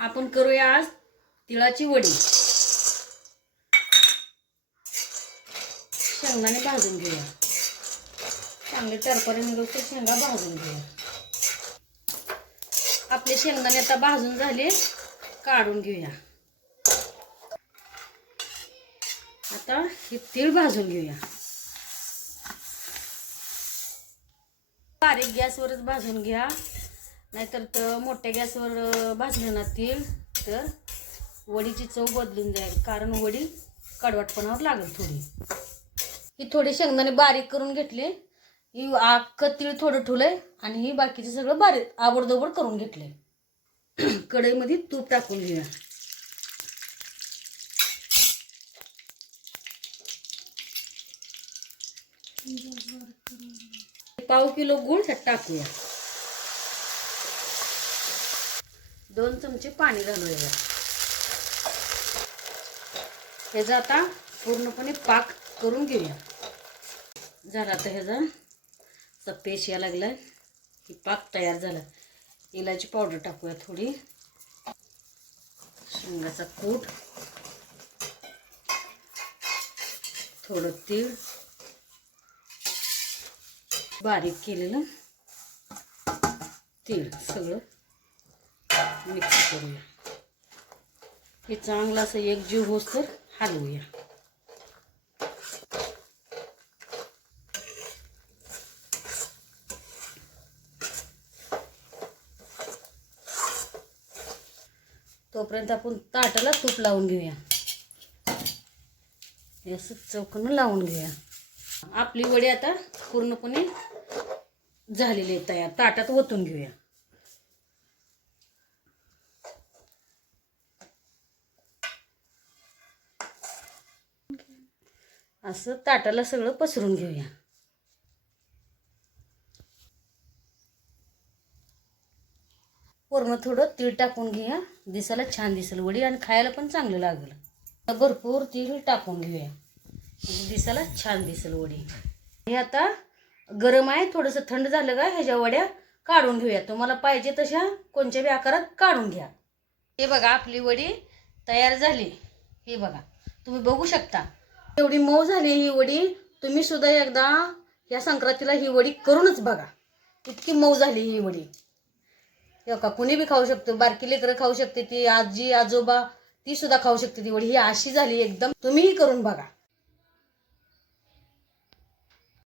आपण करूया आज तिळाची वडी। शेंगदाणे भाजून घेऊया, चांगले तरपर्यंत निघते शेंगा भाजून घेऊया। आपले शेंगदाणे आता भाजून झाले, काढून घेऊया। आता हे तीळ भाजून घेऊया। बारीक गॅसवरच भाजून घ्या, नाहीतर मोठ्या गॅसवर भाजले ना तीळ तर वडीची चव बदलून जाईल, कारण वडी कडवटपणावर लागेल थोडी। ही थोडी शेंगदाणे बारीक करून घेतले, ही अख्खं तीळ थोडं ठेवलंय आणि ही बाकीचे सगळं बारीक आबडधोबड करून घेतले। कढईमध्ये तूप टाकून घेऊया। पाव किलो गूळ त्यात टाकूया। 2 चमचे पाणी घालूया। ह्याचा आता पूर्णपणे पाक करून घेऊया। झाला आता ह्याचा पेस्ट यायला लागलाय, की पाक तयार झाला। इलायची पावडर टाकूया थोडी, शेंगाचा कूट, थोडं तीळ, बारीक केलेलं तीळ सगळं मिक्स करूया। हे चांगलं असं एकजीव होईस्तोवर हलवूया। तोपर्यंत आपण ताटाला तूप लावून घेऊया, असं चौकोन लावून घेऊया। आपली वडी आता पूर्णपणे झालेली आहे तयार, ताटात ओतून घेऊया। असं ताटाला सगळं पसरून घेऊया। पूर्ण थोडं तीळ टाकून घ्या, दिसायला छान दिसेल वडी आणि खायला पण चांगलं लागेल। भरपूर तीळ टाकून घेऊया, दिसायला छान दिसेल वडी। हे आता गरम आहे, थोडंसं थंड झालं का ह्याच्या वड्या काढून घेऊया। तुम्हाला पाहिजे तशा कोणत्या बी आकारात काढून घ्या। हे बघा आपली वडी तयार झाली। हे बघा तुम्ही बघू शकता, एवढी मऊ झाली ही वडी। तुम्ही सुद्धा एकदा या संक्रांतीला ही वडी करूनच बघा, इतकी मऊ झाली ही वडी। हे का कुणी बी खाऊ शकतो, बारकी लेकरं खाऊ शकते, ती आजी आजोबा ती सुद्धा खाऊ शकते ती वडी। ही अशी झाली एकदम, तुम्हीही करून बघा।